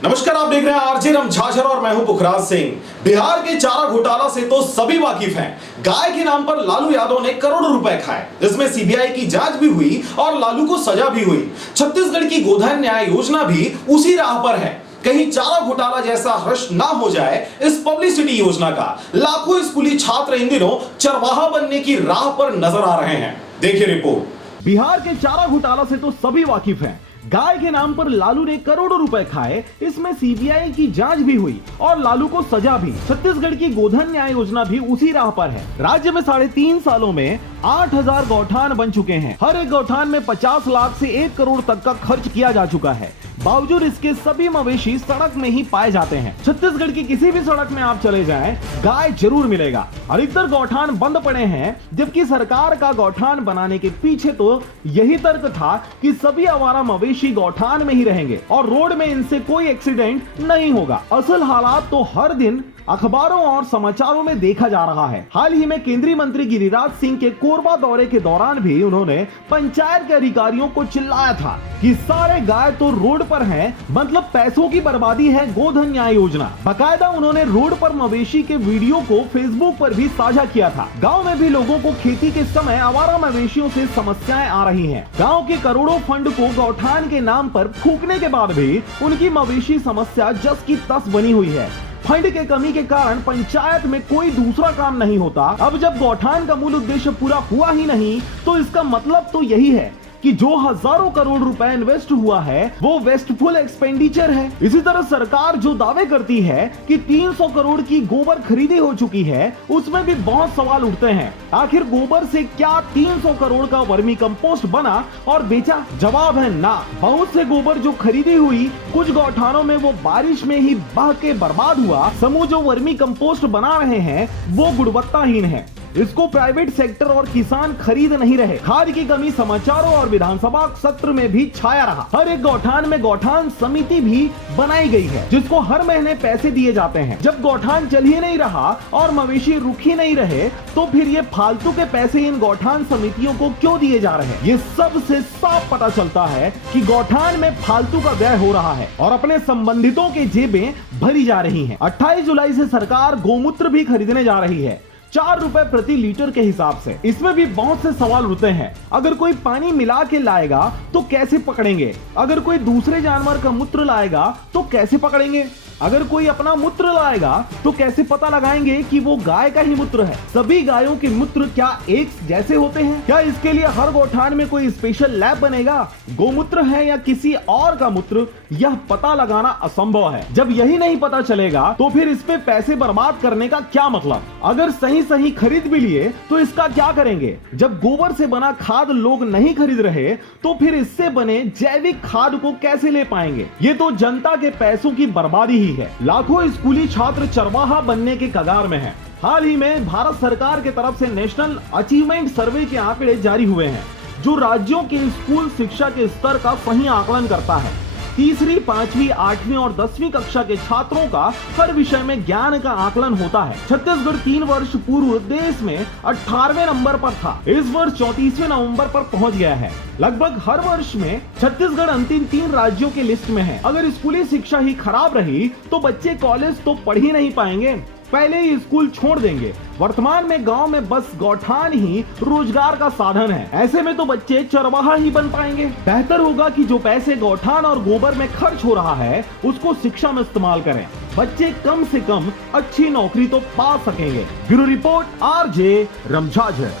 नमस्कार, आप देख रहे हैं आरजे रमझाझर और मैं हूं पुखराज सिंह। बिहार के चारा घोटाला से तो सभी वाकिफ हैं। गाय के नाम पर लालू यादव ने करोड़ों रुपए खाए, इसमें सीबीआई की जांच भी हुई और लालू को सजा भी हुई। छत्तीसगढ़ की गोधन न्याय योजना भी उसी राह पर है। कहीं चारा घोटाला जैसा हर्ष ना हो जाए इस पब्लिसिटी योजना का। लाखों स्कूली छात्र इन दिनों चरवाहा बनने की राह पर नजर आ रहे हैं। देखिए रिपोर्ट। बिहार के चारा घोटाला से तो सभी वाकिफ हैं। गाय के नाम पर लालू ने करोड़ों रुपए खाए, इसमें सीबीआई की जांच भी हुई और लालू को सजा भी। छत्तीसगढ़ की गोधन न्याय योजना भी उसी राह पर है। राज्य में 3.5 सालों में 8,000 गौठान बन चुके हैं। हर एक गौठान में 50 लाख से 1 करोड़ तक का खर्च किया जा चुका है। बावजूद इसके सभी मवेशी सड़क में ही पाए जाते हैं। छत्तीसगढ़ की किसी भी सड़क में आप चले जाएं, गाय जरूर मिलेगा। अधिकतर गौठान बंद पड़े हैं, जबकि सरकार का गौठान बनाने के पीछे तो यही तर्क था कि सभी आवारा मवेशी गौठान में ही रहेंगे और रोड में इनसे कोई एक्सीडेंट नहीं होगा। असल हालात तो हर दिन अखबारों और समाचारों में देखा जा रहा है। हाल ही में केंद्रीय मंत्री गिरिराज सिंह के कोरबा दौरे के दौरान भी उन्होंने पंचायत के अधिकारियों को चिल्लाया था कि सारे गाय तो रोड पर हैं, मतलब पैसों की बर्बादी है गोधन न्याय योजना। बाकायदा उन्होंने रोड पर मवेशी के वीडियो को फेसबुक पर भी साझा किया था। गाँव में भी लोगों को खेती के समय आवारा मवेशियों से समस्याएं आ रही है। गाँव के करोड़ों फंड को गौठान के नाम पर फूकने के बाद भी उनकी मवेशी समस्या जस की तस बनी हुई है। फंड के कमी के कारण पंचायत में कोई दूसरा काम नहीं होता। अब जब गौठान का मूल उद्देश्य पूरा हुआ ही नहीं, तो इसका मतलब तो यही है कि जो हजारों करोड़ रुपए इन्वेस्ट हुआ है वो वेस्टफुल एक्सपेंडिचर है। इसी तरह सरकार जो दावे करती है कि 300 करोड़ की गोबर खरीदी हो चुकी है, उसमें भी बहुत सवाल उठते हैं। आखिर गोबर से क्या 300 करोड़ का वर्मी कंपोस्ट बना और बेचा? जवाब है ना। बहुत से गोबर जो खरीदी हुई, कुछ गौठानों में वो बारिश में ही बह के बर्बाद हुआ। समूह जो वर्मी कंपोस्ट बना रहे हैं वो गुणवत्ताहीन है, इसको प्राइवेट सेक्टर और किसान खरीद नहीं रहे। खाद की कमी समाचारों और विधानसभा सत्र में भी छाया रहा। हर एक गौठान में गौठान समिति भी बनाई गई है, जिसको हर महीने पैसे दिए जाते हैं। जब गौठान चल ही नहीं रहा और मवेशी रुक ही नहीं रहे, तो फिर ये फालतू के पैसे इन गौठान समितियों को क्यों दिए जा रहे हैं? ये सब से साफ पता चलता है कि गौठान में फालतू का व्यय हो रहा है और अपने संबंधितों के जेबें भरी जा रही हैं। 28 जुलाई से सरकार गोमूत्र भी खरीदने जा रही है, 4 रुपए प्रति लीटर के हिसाब से। इसमें भी बहुत से सवाल उठते हैं। अगर कोई पानी मिला के लाएगा तो कैसे पकड़ेंगे? अगर कोई दूसरे जानवर का मूत्र लाएगा तो कैसे पकड़ेंगे? अगर कोई अपना मूत्र लाएगा तो कैसे पता लगाएंगे कि वो गाय का ही मूत्र है? सभी गायों के मूत्र क्या एक जैसे होते हैं? क्या इसके लिए हर गौठान में कोई स्पेशल लैब बनेगा? गोमूत्र है या किसी और का मूत्र, यह पता लगाना असंभव है। जब यही नहीं पता चलेगा तो फिर इस पे पैसे बर्बाद करने का क्या मतलब? अगर सही खरीद भी लिए तो इसका क्या करेंगे? जब गोबर से बना खाद लोग नहीं खरीद रहे, तो फिर इससे बने जैविक खाद को कैसे ले पाएंगे? ये तो जनता के पैसों की बर्बादी ही है। लाखों स्कूली छात्र चरवाहा बनने के कगार में हैं। हाल ही में भारत सरकार की तरफ से नेशनल अचीवमेंट सर्वे के आंकड़े जारी हुए हैं, जो राज्यों के स्कूल शिक्षा के स्तर का सही आकलन करता है। 3री, 5वीं, 8वीं और 10वीं कक्षा के छात्रों का हर विषय में ज्ञान का आकलन होता है। छत्तीसगढ़ 3 वर्ष पूर्व देश में 18वें नंबर पर था, इस वर्ष 34वें नंबर पर पहुंच गया है। लगभग हर वर्ष में छत्तीसगढ़ अंतिम 3 राज्यों के लिस्ट में है। अगर स्कूली शिक्षा ही खराब रही तो बच्चे कॉलेज तो पढ़ ही नहीं पाएंगे, पहले ही स्कूल छोड़ देंगे। वर्तमान में गांव में बस गौठान ही रोजगार का साधन है। ऐसे में तो बच्चे चरवाहा ही बन पाएंगे। बेहतर होगा कि जो पैसे गौठान और गोबर में खर्च हो रहा है उसको शिक्षा में इस्तेमाल करें। बच्चे कम से कम अच्छी नौकरी तो पा सकेंगे। Bureau report, RJ रमझाझर।